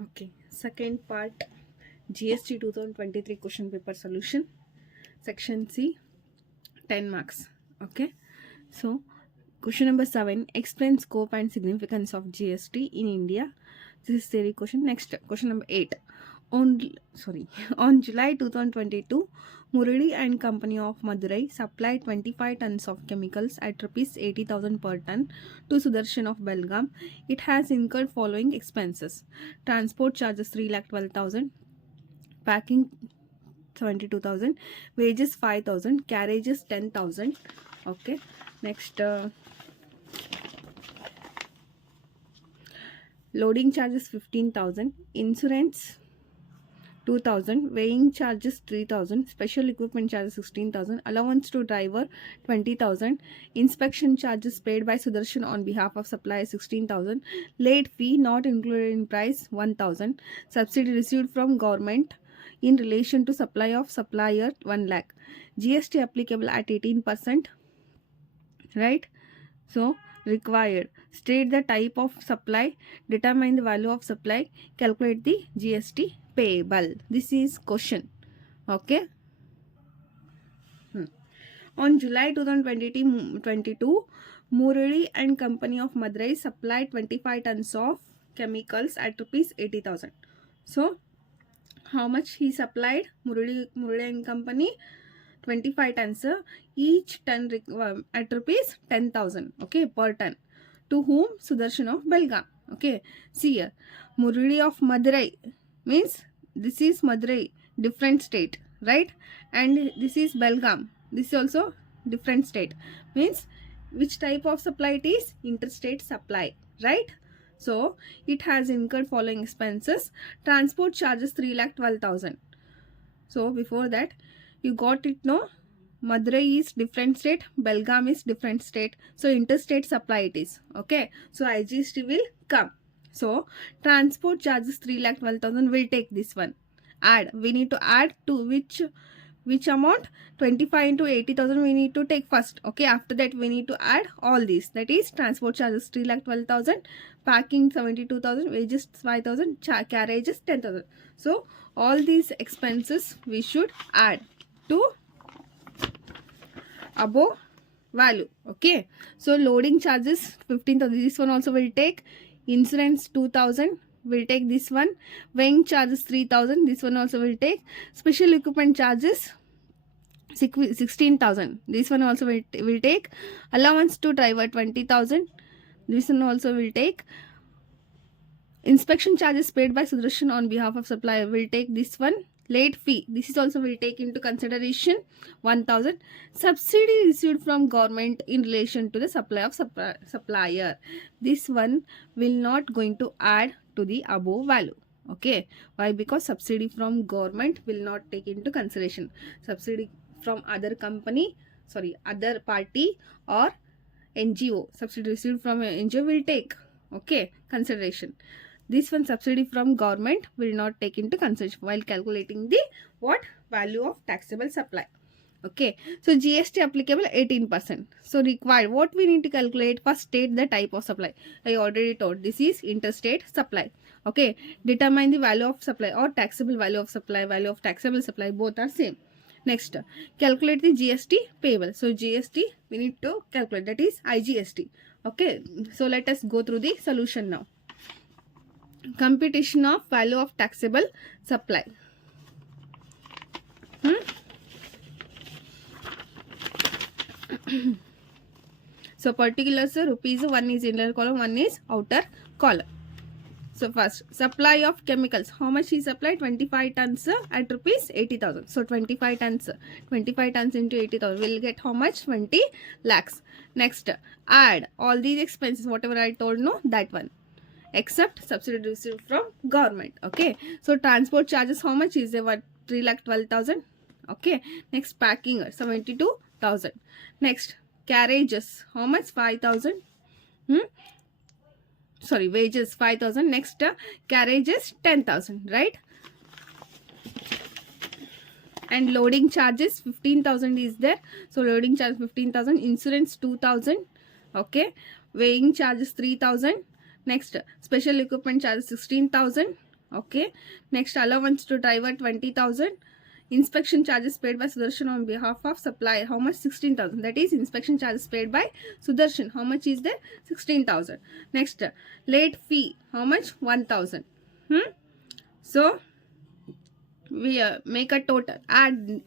Okay, second part, GST 2023 question paper solution, section C, 10 marks. Okay, so question number 7, explain scope and significance of GST in India. This is theory question. Next, question number 8, on July 2022, Murali and Company of Madurai supplied 25 tons of chemicals at rupees 80,000 per ton to Sudarshan of Belgaum. It has incurred following expenses: transport charges 3,12,000, packing 72,000, wages 5,000, carriages 10,000. Okay, next, loading charges 15,000, insurance 2,000, weighing charges 3,000, special equipment charges 16,000, allowance to driver 20,000, inspection charges paid by Sudarshan on behalf of supplier 16,000, late fee not included in price 1,000, subsidy received from government in relation to supply of supplier 1 lakh, GST applicable at 18%, right? So required, state the type of supply, determine the value of supply, calculate the GST payable. This is question. Okay. On July 2022, Murali and Company of Madurai supplied 25 tons of chemicals at rupees 80,000. So how much he supplied? Murali and Company 25 tons, each ton at rupees 10,000, okay, per ton. To whom? Sudarshan of Belgaum. Okay, see here, Murali of Madurai means this is Madurai, different state, right? And this is Belgaum, this is also different state. Means which type of supply it is? Interstate supply, right? So it has incurred following expenses: transport charges 3,12,000. So before that, you got it, no? Madurai is different state, Belgaum is different state. So interstate supply it is. Okay. So IGST will come. So transport charges 3,12,000. We'll take this one. Add. We need to add to which amount? 25 into 80,000 we need to take first. Okay. After that we need to add all these. That is transport charges 3,12,000, packing 72,000, wages 5,000, carriages 10,000. So all these expenses we should add to above value. Okay. So loading charges 15,000. This one also will take. Insurance 2,000. Will take this one. Weighing charges 3,000. This one also will take. Special equipment charges 16,000. This one also will take. Allowance to driver 20,000. This one also will take. Inspection charges paid by Sudarshan on behalf of supplier will take this one. Late fee, this is also will take into consideration 1,000. Subsidy received from government in relation to the supply of supplier. This one will not going to add to the above value. Okay. Why? Because subsidy from government will not take into consideration. Subsidy from other company, other party or NGO, subsidy received from NGO will take, okay, consideration. This one subsidy from government will not take into consideration while calculating the what? Value of taxable supply. Okay. So GST applicable 18%. So required, what we need to calculate? First state the type of supply. I already told this is interstate supply. Okay. Determine the value of supply or taxable value of supply, value of taxable supply, both are same. Next, calculate the GST payable. So GST we need to calculate, that is IGST. Okay. So let us go through the solution now. Computation of value of taxable supply. So particulars, rupees, one is inner column, one is outer column. So first, supply of chemicals. How much he supplied? 25 tons at rupees 80,000. So 25 tons into 80,000 will get how much? 20 lakhs. Next, add all these expenses, whatever I told, no, that one, except subsidy received from government. Okay. So transport charges, how much is there? 3,12,000. Okay. Next, packing 72,000. Next, carriages, how much? 5,000. Wages 5,000. Next, carriages 10,000, right? And loading charges 15,000 is there. So loading charge 15,000. Insurance 2,000. Okay. Weighing charges 3,000. Next, special equipment charges 16,000. Okay. Next, allowance to driver 20,000. Inspection charges paid by Sudarshan on behalf of supplier. How much? 16,000. That is inspection charges paid by Sudarshan. How much is there? 16,000. Next, late fee. How much? 1,000. So we make a total. Add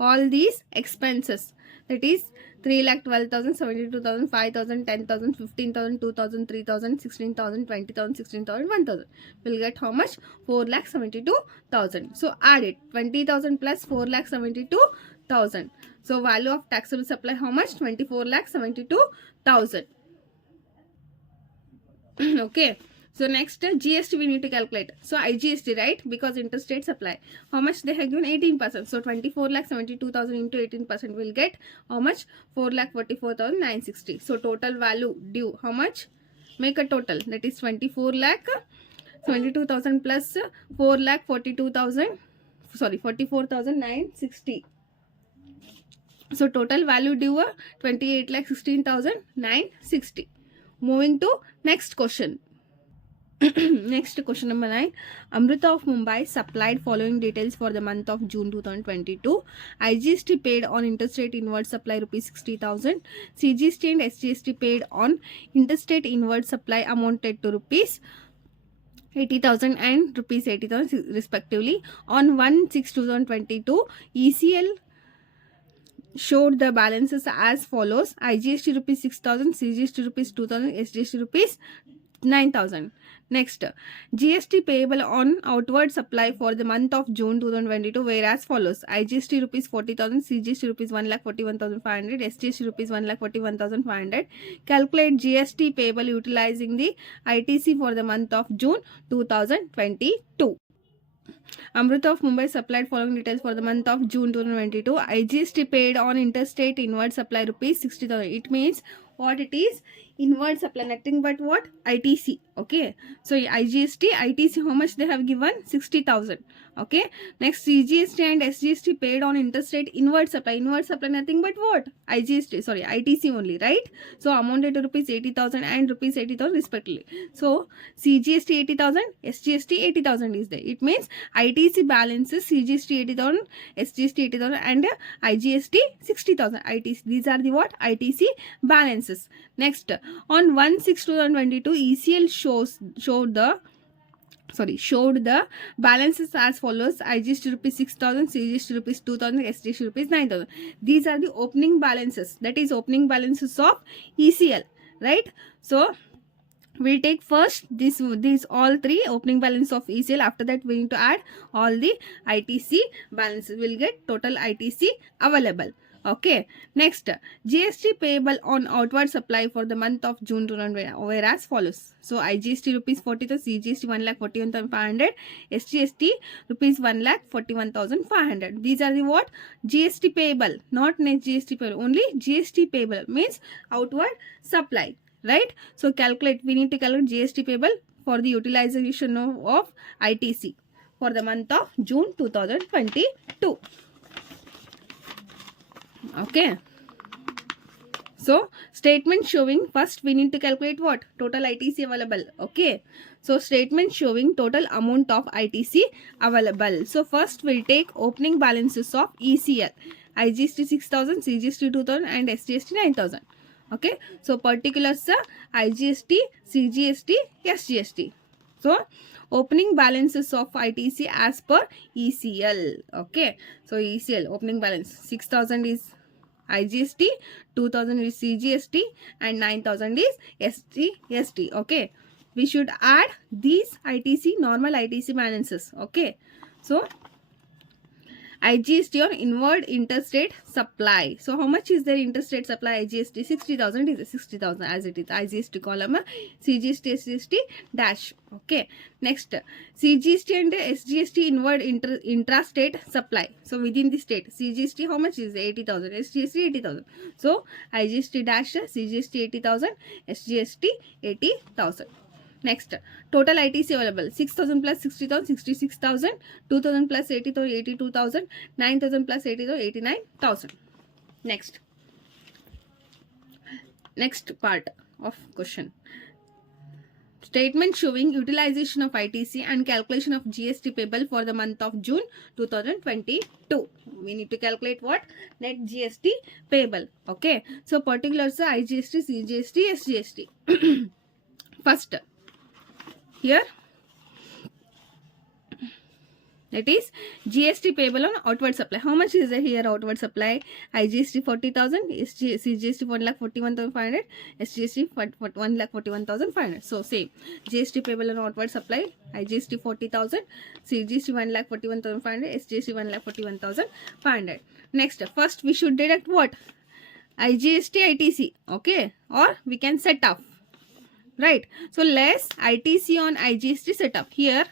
all these expenses. That is 3,12,000, 72,000, 5,000, 10,000, 15,000, 2,000, 3,000, 16,000, 20,000, 16,000, 1,000. We'll get how much? 4,72,000. So add it. 20,000 plus 4,72,000. So value of taxable supply how much? 24,72,000. Okay. So next GST we need to calculate. So IGST, right? Because interstate supply. How much they have given? 18%. So 24,72,000 into 18% will get how much? 4,44,960. So total value due how much? Make a total. That is 24,72,000 plus 4,42,000. Sorry, 44,960. So total value due 28,16,960. Moving to next question. Next question number 9. Amrita of Mumbai supplied following details for the month of June 2022. IGST paid on interstate inward supply rupees 60,000. CGST and SGST paid on interstate inward supply amounted to rupees 80,000 and rupees 80,000 respectively. On 1/6/2022, ECL showed the balances as follows: IGST rupees 6,000, CGST rupees 2,000, SGST rupees 9,000. Next, GST payable on outward supply for the month of June 2022 were as follows: IGST rupees 40,000, CGST rupees 1,41,500, SGST rupees 1,41,500. Calculate GST payable utilizing the ITC for the month of June 2022. Amrita of Mumbai supplied following details for the month of June 2022. IGST paid on interstate inward supply rupees 60,000. It means what it is? Inward supply, nothing but what? ITC. Okay. So IGST, ITC, how much they have given? 60,000. Okay. Next, CGST and SGST paid on interstate inward supply. Inward supply, nothing but what? IGST, sorry, ITC only, right? So amounted to rupees 80,000 and rupees 80,000 respectively. So CGST 80,000, SGST 80,000 is there. It means ITC balances CGST 80,000, SGST 80,000 and IGST 60,000. ITC, these are the what? ITC balances. Next, on 1/6/2022, ECL showed the balances as follows: IGST rupees 6,000, CGST rupees 2,000, SGST rupees 9,000. These are the opening balances. That is opening balances of ECL, right? So we'll take first these all three opening balance of ECL. After that we need to add all the ITC balances. We'll get total ITC available. Okay. Next, GST payable on outward supply for the month of June were as follows. So IGST rupees 40,000, CGST 1,41,500, SGST rupees 1,41,500. These are the what? GST payable, not net GST payable. Only GST payable means outward supply. Right? So we need to calculate GST payable for the utilization of ITC for the month of June 2022. Okay. So statement showing, first we need to calculate what? Total ITC available. Okay. So statement showing total amount of ITC available. So first we'll take opening balances of ECL. IGST 6,000, CGST 2,000 and SGST 9,000. Okay. So particulars IGST, CGST, SGST. So opening balances of ITC as per ECL. Okay. So ECL opening balance 6,000 is IGST, 2,000 is CGST and 9,000 is SGST. Okay. We should add these ITC, normal ITC balances. Okay. So IGST on inward interstate supply. So how much is their interstate supply? IGST 60,000 is 60,000 as it is. IGST column, CGST, SGST dash. Okay. Next, CGST and SGST inward intrastate supply. So within the state, CGST how much is 80,000, SGST 80,000. So IGST dash, CGST 80,000, SGST 80,000. Next, total ITC available 6,000 plus 60,000, 66,000, 2,000 plus 80,000, 82,000, 9,000 plus 80,000, 89,000. Next part of question. Statement showing utilization of ITC and calculation of GST payable for the month of June 2022. We need to calculate what? Net GST payable. Okay. So particulars are IGST, CGST, SGST. First, here that is GST payable on outward supply. How much is there here outward supply? IGST 40,000, CGST 1,41,500, SGST 1,41,500. So same. GST payable on outward supply, IGST 40,000, CGST 1,41,500, SGST 1,41,500. Next, first we should deduct what? IGST, ITC. Okay, or we can set off. Right. So less ITC on IGST set up. Here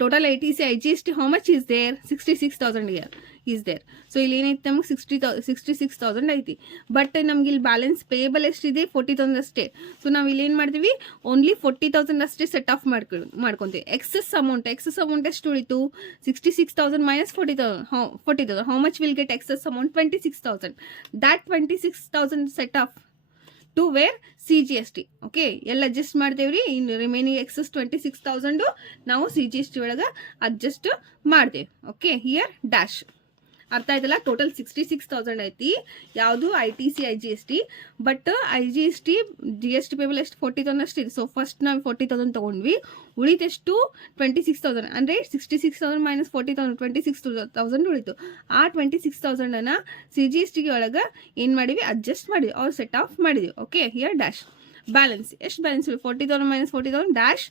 total ITC IGST how much is there? 66,000 here is there. So ಇಲ್ಲಿ ಏನೈತೆ ನಮಗೆ 66,000 ಐತಿ. But ನಮ್ಗೆ ಇಲ್ಲಿ balance payable ಎಷ್ಟಿದೆ? 40,000 ಅಷ್ಟೇ. So ನಾವು ಇಲ್ಲಿ ಏನು ಮಾಡ್ತೀವಿ? ಓನ್ಲಿ 40,000 ಅಷ್ಟೇ ಸೆಟ್ ಆಫ್ ಮಾಡ್ಕೊಂತೀವಿ. ಎಕ್ಸೆಸ್ ಅಮೌಂಟ್ ಎಷ್ಟು ಉಳಿತು? 66,000 minus 40,000. How much will get excess amount? 26,000. That 26,000 set off to where? CGST. Okay, ಎಲ್ಲ ಅಡ್ಜಸ್ಟ್ ಮಾಡ್ತೇವ್ರಿ. ಇನ್ ರಿಮೈನಿಂಗ್ ಎಕ್ಸಸ್ 26,000 ನಾವು CGST ಒಳಗೆ ಅಡ್ಜಸ್ಟ್ ಮಾಡ್ತೇವೆ. Okay, here dash. ಅರ್ಥ ಆಯ್ತಲ್ಲ? ಟೋಟಲ್ 66,000 ಐತಿ. ಯಾವುದು? ITC IGST. But IGST GST payable ಎಷ್ಟು? 40,000 ಅಷ್ಟಿದೆ. ಸೊ ಫಸ್ಟ್ ನಾವು 40,000 ತೊಗೊಂಡ್ವಿ. ಉಳಿತೆಷ್ಟು? 26,000. ಅಂದರೆ 66,000 minus 40,000 26,000 ಉಳಿತು. ಆ 26,000 CGST ಒಳಗೆ ಏನು ಮಾಡಿವಿ? ಅಡ್ಜಸ್ಟ್ ಮಾಡಿದ್ವಿ ಅವ್ರು ಸೆಟ್ ಆಫ್ ಮಾಡಿದ್ವಿ. Okay, here dash. ಬ್ಯಾಲೆನ್ಸ್ ಎಷ್ಟು? Balance 40,000 minus 40,000 dash,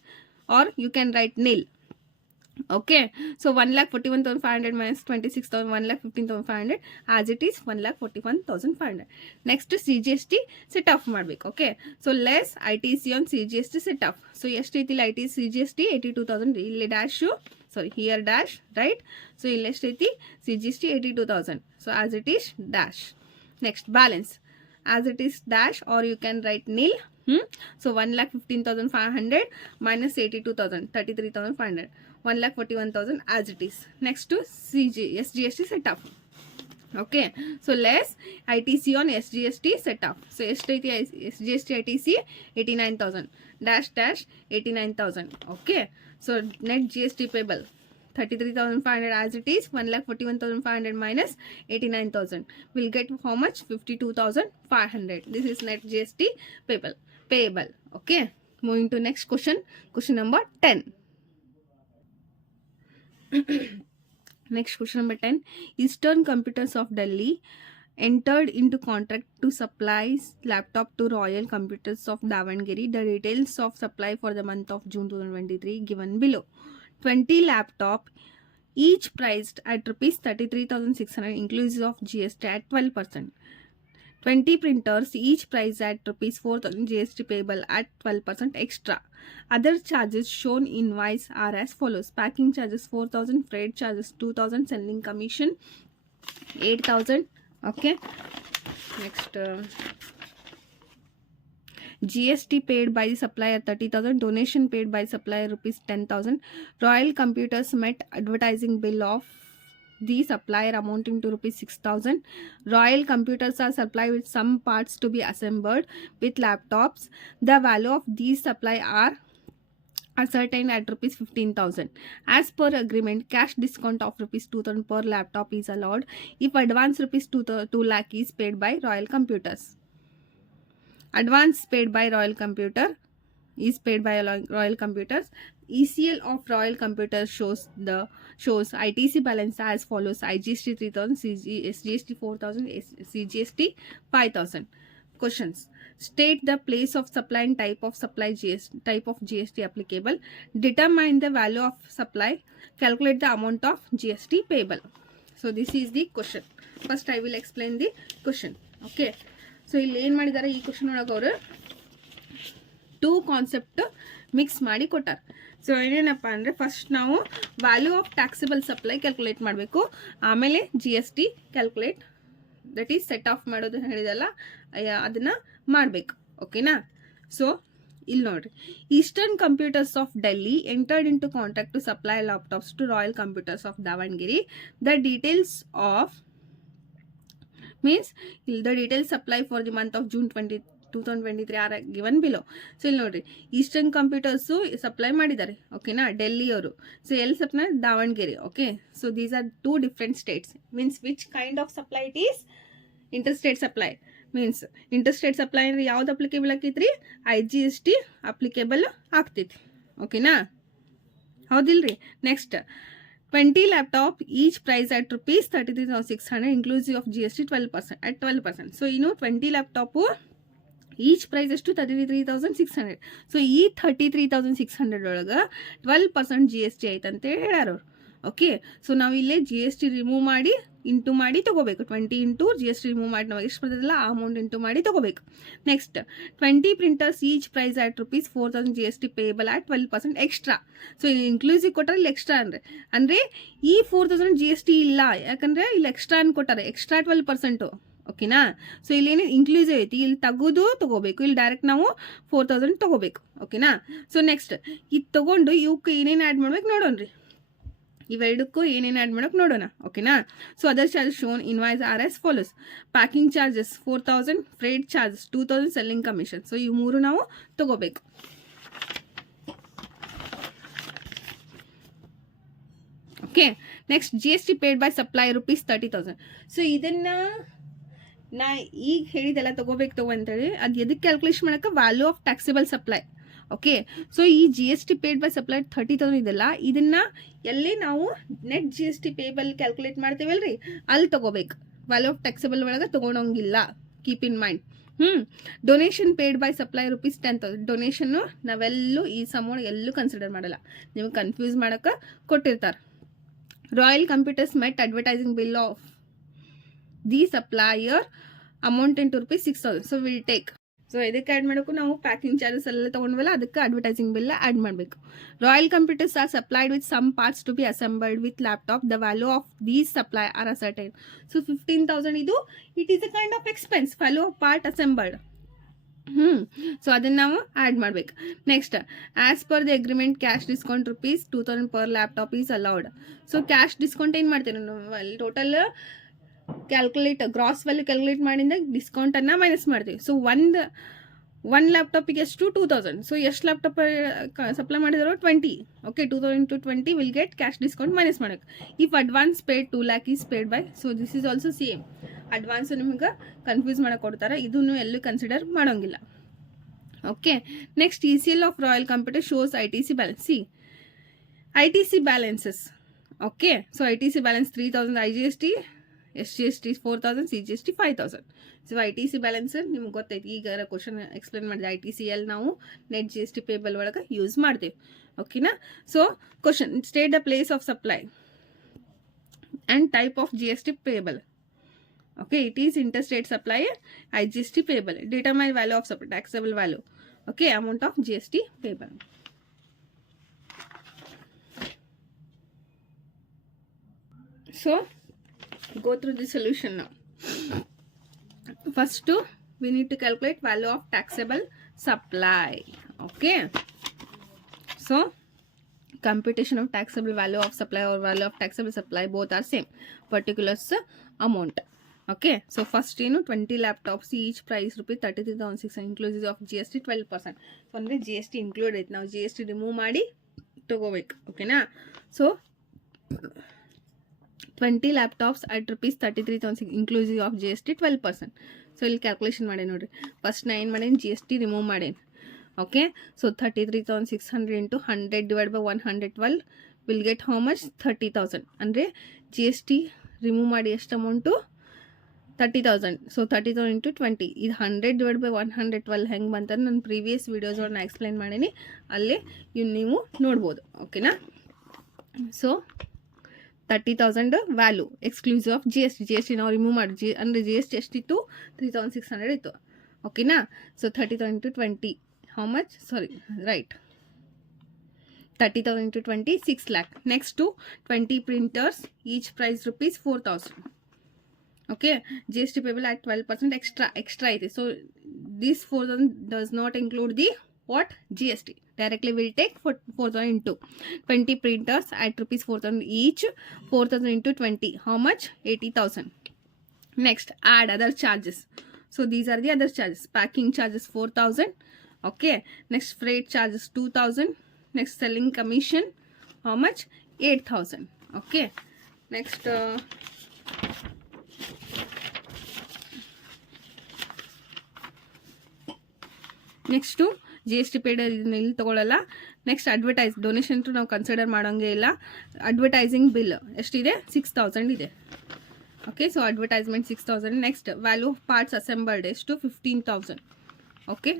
are you can write nil. Okay, so 1,41,500 minus 26,000, 1,15,500 as it is 1,41,500. Next CGST set off ಮಾಡ್ಬೇಕು. Okay, so less ITC on CGST set off. So ಎಷ್ಟು ಐತಿ ITC CGST? 82,000. ಇಲ್ಲಿ dash, sorry, here dash, right? So ಇಲ್ಲಿ ಎಷ್ಟು ಐತಿ? CGST 82,000. So as it is dash. Next balance as it is dash, or you can write nil. So 1,15,500 minus 82,000, 33,500. 1,41,000 as it is. Next to SGST set off. Okay, so less ITC on SGST set off. So SGST ITC 89,000 dash dash 89,000. Okay, so net GST payable 33,500 as it is. 1,41,500 minus 89,000 will get how much? 52,500. This is net GST payable. Okay, moving to next question. Question number 10. Next question number 10. Eastern Computers of Delhi entered into contract to supply laptop to Royal Computers of Davangere. The details of supply for the month of June 2023 given below. 20 laptop, each priced at rupees 33,600 inclusive of GST at 12%. 20 printers, each priced at rupees 4,000 GST payable at 12% extra. Other charges shown in invoice are as follows. Packing charges 4,000, freight charges 2,000, sending commission 8,000. Okay, next GST paid by the supplier 30,000, donation paid by supplier rupees 10,000. Royal Computers met advertising bill of the supplier amounting to rupees 6,000. Royal Computers are supplied with some parts to be assembled with laptops. The value of these supply are ascertained at rupees 15,000. As per agreement, cash discount of rupees 2,000 per laptop is allowed if advance rupees 2 lakh is paid by Royal Computers. Advance paid by Royal Computer is paid by Royal Computers. ECL of Royal Computers shows ITC balance as follows. IGST 3,000, SGST 4,000, CGST 5,000. Questions. State the place of supply and type of GST applicable. Determine the value of supply. Calculate the amount of GST payable. So this is the question. First I will explain the question. Okay, so ಇಲ್ಲಿ ಏನು ಮಾಡಿದ್ದಾರೆ ಈ question ಒಳಗೆ ಅವರು 2 concept mix ಮಾಡಿ ಕೊಟ್ಟಾರೆ. So ಏನೇನಪ್ಪ ಅಂದರೆ first ನಾವು value of taxable supply calculate ಮಾಡಬೇಕು, ಆಮೇಲೆ GST calculate, that is set off ಮಾಡೋದು ಹೇಳಿದಲ್ಲ ಅದನ್ನು ಮಾಡಬೇಕು. ಓಕೆನಾ? ಸೊ ಇಲ್ಲಿ ನೋಡ್ರಿ, Eastern Computers of Delhi entered into contract to supply laptops to Royal Computers of Davanagere. The details of means the details supply for the month of June 2023 are given below. So ಇಲ್ಲಿ ನೋಡಿರಿ, Eastern computers supply ಮಾಡಿದ್ದಾರೆ, ಓಕೆನಾ, ಡೆಲ್ಲಿಯವರು. So ಎಲ್ಲಿ supply? Davangere. Okay, so these are 2 different states. Means which kind of supply it is? Interstate supply. Means interstate supply ಅಂದ್ರೆ ಯಾವ್ದು applicable ಆಕೈತ್ರಿ? IGST applicable ಆಗ್ತೈತಿ, ಓಕೆನಾ, ಹೌದಿಲ್ರಿ. Next 20 laptop each price at rupees 33,600 inclusive of GST 12% at 12%. So ಇನ್ನು 20 laptop each price ಎಷ್ಟು? 33,600. So ಈ 33,600 ಒಳಗೆ 12% GST ಐತಂತ ಹೇಳ್ಯಾರ ಅವ್ರು. ಓಕೆ, ಸೊ ನಾವು ಇಲ್ಲೇ GST ರಿಮೂವ್ ಮಾಡಿ ಇಂಟು ಮಾಡಿ ತೊಗೋಬೇಕು. 20 ಇಂಟು GST ರಿಮೂವ್ ಮಾಡಿ ನಾವು ಎಷ್ಟು ಬರ್ತದಲ್ಲ ಆ ಅಮೌಂಟ್ ಇಂಟು ಮಾಡಿ ತೊಗೋಬೇಕು. Next 20 printers each price at rupees 4,000 GST payable at 12% extra. So ಇಲ್ಲಿ ಇನ್ಕ್ಲೂಸಿವ್ ಕೊಟ್ಟಾರೆ, ಇಲ್ಲಿ ಎಕ್ಸ್ಟ್ರಾ ಅಂದರೆ ಈ 4,000 GST ಇಲ್ಲ, ಯಾಕಂದರೆ ಇಲ್ಲಿ ಎಕ್ಸ್ಟ್ರಾ ಅನ್ ಕೊಟ್ಟಾರೆ, ಎಕ್ಸ್ಟ್ರಾ 12%. ಓಕೆನಾ, ಸೊ ಇಲ್ಲೇನು ಇನ್ಕ್ಲೂಸಿವ್ ಐತಿ, ಇಲ್ಲಿ ತೆಗೆದು ತೊಗೋಬೇಕು, ಇಲ್ಲಿ ಡೈರೆಕ್ಟ್ ನಾವು 4,000 ತೊಗೋಬೇಕು. ಓಕೆನಾ, ಸೊ ನೆಕ್ಸ್ಟ್ ಇದು ತೊಗೊಂಡು ಇವಕ್ಕೆ ಏನೇನು ಆ್ಯಡ್ ಮಾಡ್ಬೇಕು ನೋಡೋಣ್ರಿ. ಇವೆರಡಕ್ಕೂ ಏನೇನು ಆ್ಯಡ್ ಮಾಡೋಕೆ ನೋಡೋಣ, ಓಕೆನಾ. So other charges shown invoice are as follows. Packing charges 4,000, freight charges 2,000, selling commission. So ಇವು ಮೂರು ನಾವು ತಗೋಬೇಕು. Okay, next GST paid by supply rupees 30,000. So ಇದನ್ನು ನಾ ಈಗ ಹೇಳಿದೆಲ್ಲ ತಗೋ ಅಂತೇಳಿ ಅದು ಎದಕ್ಕೆ ಕ್ಯಾಲ್ಕುಲೇಷನ್ ಮಾಡೋಕ್ಕೆ? Value of taxable supply. Okay, so ಈ GST ಪೇಡ್ ಬೈ ಸಪ್ಲೈ 30,000 ಇದೆಲ್ಲ, ಇದನ್ನ ಎಲ್ಲಿ ನಾವು ನೆಟ್ GST ಪೇಬಲ್ ಕ್ಯಾಲ್ಕುಲೇಟ್ ಮಾಡ್ತೇವಲ್ರಿ ಅಲ್ಲಿ ತಗೋಬೇಕು. ವ್ಯಾಲ್ಯೂ ಆಫ್ ಟ್ಯಾಕ್ಸಬಲ್ ಒಳಗೆ ತೊಗೊಳಂಗಿಲ್ಲ, keep in mind. Donation paid by supply rupees 10,000. ಡೊನೇಷನ್ನು ನಾವೆಲ್ಲೂ ಈ ಸಮೌಂಟ್ ಎಲ್ಲೂ ಕನ್ಸಿಡರ್ ಮಾಡಲ್ಲ, ನೀವು ಕನ್ಫ್ಯೂಸ್ ಮಾಡೋಕೆ ಕೊಟ್ಟಿರ್ತಾರೆ. Royal Computers met advertising bill of the supplier amount into rupees 6,000. So will take. So ಇದಕ್ಕೆ ಆ್ಯಡ್ ಮಾಡೋಕ್ಕೂ ನಾವು ಪ್ಯಾಕಿಂಗ್ ಚಾರ್ಜಸ್ ಎಲ್ಲ ತೊಗೊಂಡ್ವಲ್ಲ, ಅದಕ್ಕೆ ಅಡ್ವರ್ಟೈಸಿಂಗ್ ಬಿಲ್ ಆ್ಯಡ್ ಮಾಡಬೇಕು. Royal Computers are supplied with some parts to be assembled with laptop. The value of these supply are ascertain. So 15,000 ಇದು it is a kind of expense, value of part assembled. So ಅದನ್ನು ನಾವು add ಮಾಡಬೇಕು. Next as per the agreement cash discount rupees 2,000 per laptop is allowed. So cash discount ಏನು ಮಾಡ್ತೀವಿ ನಾವು? Total calculate gross value calculate ಮಾಡಿದಾಗ ಡಿಸ್ಕೌಂಟನ್ನು minus ಮಾಡ್ತೀವಿ. So ಒಂದು ಲ್ಯಾಪ್ಟಾಪಿಗೆ ಎಷ್ಟು? 2,000. ಸೊ ಎಷ್ಟು ಲ್ಯಾಪ್ಟಾಪ್ ಸಪ್ಲೈ ಮಾಡಿದಾರೋ? 20. Okay, 2,000 into 20 will get cash discount minus ಮಾಡೋಕ್ಕೆ. If advance paid 2 lakh is paid by. So this is also same. Advance ನಿಮ್ಗೆ ಕನ್ಫ್ಯೂಸ್ ಮಾಡೋಕೆ ಕೊಡ್ತಾರೆ, ಇದನ್ನು ಎಲ್ಲೂ ಕನ್ಸಿಡರ್ ಮಾಡೋಂಗಿಲ್ಲ. Okay, next ECL of Royal Computer shows ITC balance. See ITC balances. Okay, so ITC balance 3,000 IGST, SGST 4,000, CGST 5,000. So ITC balance ನಿಮ್ಗೆ ಗೊತ್ತೈತಿ, ಈಗ question explain ಮಾಡಿದೆ. ITCL ನಾವು ನೆಟ್ GST ಪೇಬಲ್ ಒಳಗೆ ಯೂಸ್ ಮಾಡ್ತೇವೆ, ಓಕೆನಾ. So question state the place of supply and type of GST payable. Okay, it is interstate supply, IGST payable. Determine value of supply, taxable value. Okay, amount of GST payable. So go through the solution now. First we need to calculate value of taxable supply. Okay, so computation of taxable value of supply or value of taxable supply both are same, particulars amount. Okay, so first 20 laptops each price rupees 33,600 inclusive of GST 12%. so andre GST include it. now GST remove ಮಾಡಿ ತಗೋಬೇಕು, ಓಕೆನಾ. So 20 laptops at rupees 33,000 inclusive of GST 12%. So ಇಲ್ಲಿ calculation ಮಾಡೇನಿ ನೋಡಿರಿ. First ನಾ ಏನು ಮಾಡೇನಿ? GST remove ಮಾಡೇನಿ. Okay, so 33,600 into 100 divide by 112 will get how much? 30,000. ಅಂದರೆ GST ರಿಮೂವ್ ಮಾಡಿ ಎಷ್ಟು ಅಮೌಂಟು? 30,000. ಸೊ 30,000 ಇಂಟು 20, ಇದು 100 ಡಿವೈಡ್ ಬೈ 112 ಹೆಂಗೆ ಬಂತಂದ್ರೆ ನಾನು ಪ್ರೀವಿಯಸ್ ವೀಡಿಯೋಸನ್ನ ಎಕ್ಸ್ಪ್ಲೈನ್ ಮಾಡೀನಿ, ಅಲ್ಲೇ ಇನ್ನು ನೀವು ನೋಡ್ಬೋದು, ಓಕೆನಾ. So 30,000 value exclusive of GST ನಾವು ರಿಮೂವ್ ಮಾಡಿ ಅಂದರೆ GST ಎಷ್ಟಿತ್ತು? 3,600 ಇತ್ತು, ಓಕೆನಾ. So 30,000 into 20 how much? Sorry, right, 30,000 into 20 6 lakh. Next 20 printers each price rupees 4,000. Okay, GST payable at 12% extra ಐತೆ. So this 4,000 does not include the what? GST. Directly will take 4,000 into 20 printers at rupees 4,000 each. 4,000 into 20 how much? 80,000. Next add other charges. So these are the other charges. Packing charges 4,000. Okay. Next freight charges 2,000. Next selling commission, how much? 8,000. Okay. Next next G S T paid ಇಲ್ಲಿ ತೊಗೊಳ್ಳಲ್ಲ. Next advertise donation ನಾವು consider ಮಾಡೋಂಗೆ ಇಲ್ಲ. Advertising bill ಎಷ್ಟಿದೆ? 6,000 ಇದೆ. Okay, so advertisement 6,000. Next value of parts assembled ಎಷ್ಟು? 15,000. Okay,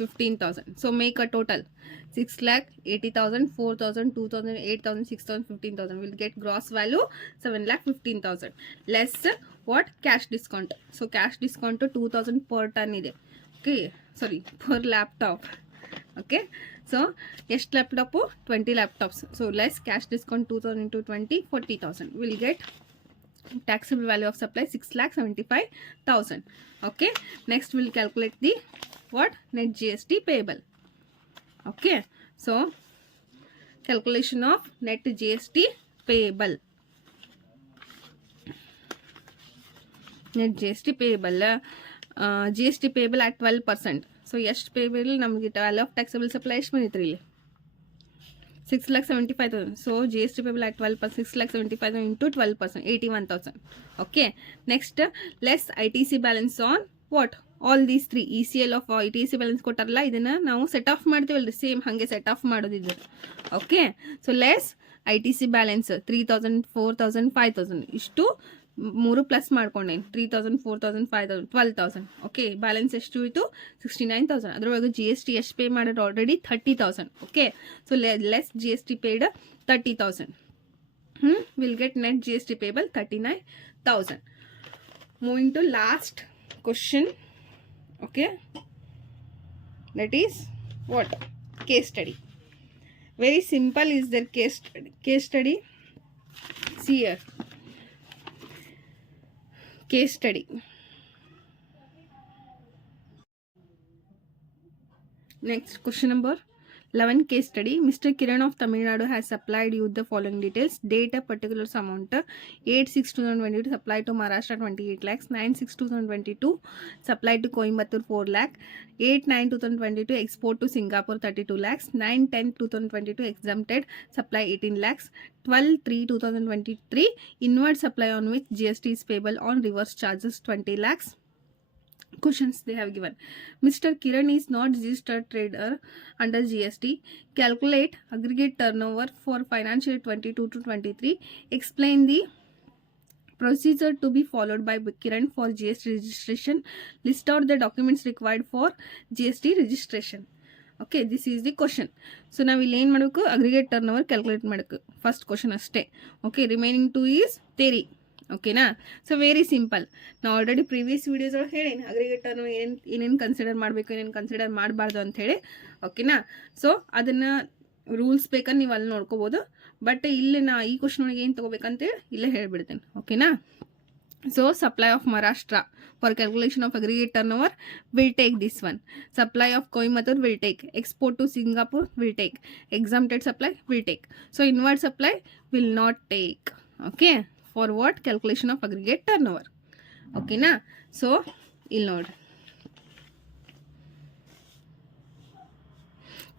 15,000. So make a total 6,80,000, 4,000, 2,000, 8,000, 6,000, 15,000. We'll get gross value 7,15,000. Less what? Cash discount. So cash discount 2,000 per ton ಇದೆ. Okay, sorry, per laptop. Okay, so ಎಷ್ಟು laptop? 20 laptops. So less cash discount 2,000 into 20, 40,000. We'll get taxable value of supply 6,75,000. Okay, next we'll calculate the what? Net GST payable. Okay, so calculation of net GST payable. Net GST payable, GST payable at 12%. So ಎಷ್ಟು payable ನಮಗೆ value of taxable supply ಎಷ್ಟು ಬಂದಿತ್ತು ಇಲ್ಲಿ? 6,75,000. So GST payable at 12%, 6,75,000 into 12%, 81,000. Okay, next less ITC balance on what? All these three. ECL of ITC balance ಕೊಟ್ಟಾರಲ್ಲ, ಇದನ್ನ ನಾವು set off ಮಾಡ್ತೀವಲ್ರಿ, same ಹಾಗೆ ಸೆಟ್ ಆಫ್ ಮಾಡೋದಿದ್ರು. Okay, so less ITC balance 3,000, 4,000, 5,000 ಇಷ್ಟು ಮೂರು ಪ್ಲಸ್ ಮಾಡ್ಕೊಂಡೇನು 3,000, 4,000, 5,000, 12,000. ಓಕೆ, ಬ್ಯಾಲೆನ್ಸ್ ಎಷ್ಟು ಇತ್ತು? 69,000. ಅದರೊಳಗೆ ಜಿ ಎಸ್ ಟಿ ಎಷ್ಟು ಪೇ ಮಾಡಿದ್ರೆ already 30,000. Okay, so less G S T paid 30,000. Will get net G S T payable 39,000. Moving to last question. Okay, that is what? Case study. Very simple is their case study. See here, case study. Next, question number 11, case study. Mr. Kiran of Tamil Nadu has supplied you the following details. Date a particular amount. 8/6/2022 supplied to Maharashtra 28 lakhs. 9/6/2022 supplied to Coimbatore 4 lakh. 8/9/2022 export to Singapore 32 lakhs. 9/10/2022 exempted supply 18 lakhs. 12/3/2023 inward supply on which GST is payable on reverse charges 20 lakhs. Questions they have given. Mr. Kiran is not registered trader under GST. Calculate aggregate turnover for financial year 22 to 23. Explain the procedure to be followed by Kiran for GST registration. List out the documents required for GST registration. Okay, this is the question. So now we'll ಏನು ಮಾಡಬೇಕು? Aggregate turnover calculate ಮಾಡಬೇಕು. First question ಅಷ್ಟೇ. Okay, remaining 2 is theory. ಓಕೆನಾ? So very simple. ನಾವು already previous videos ಒಳಗೆ ಹೇಳೇನು aggregate turn ಏನೇನು consider ಮಾಡಬೇಕು, ಏನೇನು ಕನ್ಸಿಡರ್ ಮಾಡಬಾರ್ದು ಅಂಥೇಳಿ. ಓಕೆನಾ? ಸೊ ಅದನ್ನು ರೂಲ್ಸ್ ಬೇಕಂದ್ರೆ ನೀವು ಅಲ್ಲಿ ನೋಡ್ಕೋಬೋದು. ಬಟ್ ಇಲ್ಲಿ ನಾ ಈ ಕ್ವಶನ್ ಒಳಗೆ ಏನು ತೊಗೋಬೇಕಂತೇಳಿ ಇಲ್ಲೇ ಹೇಳ್ಬಿಡ್ತೇನೆ. ಓಕೆನಾ? So supply of Maharashtra for calculation of aggregate turnover will take this one. Supply of Coimbatore will take. Export to Singapore will take. Exempted supply will take. So inward supply will not take. Okay, for what? Calculation of aggregate turnover. Okay na? So il nod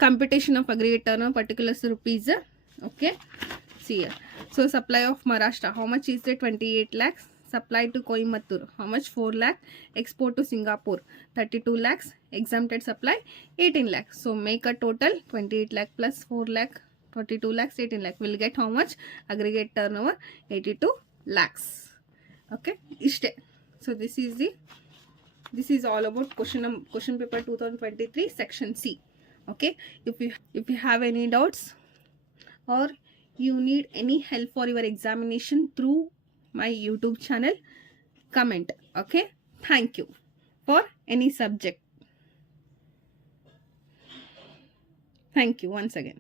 computation of aggregate turnover particulars rupees. Okay, see here. So supply of Maharashtra, how much is it? 28 lakhs. Supply to Coimbatore, how much? 4 lakh. Export to Singapore 32 lakhs. Exempted supply 18 lakhs. So make a total 28 lakh plus 4 lakh 42 lakhs 18 lakh. We'll get how much? Aggregate turnover 82 lakhs. Okay, ishte. So this is all about question paper 2023 section C. Okay, if you have any doubts or you need any help for your examination through my YouTube channel, comment. Okay, thank you. For any subject, thank you once again.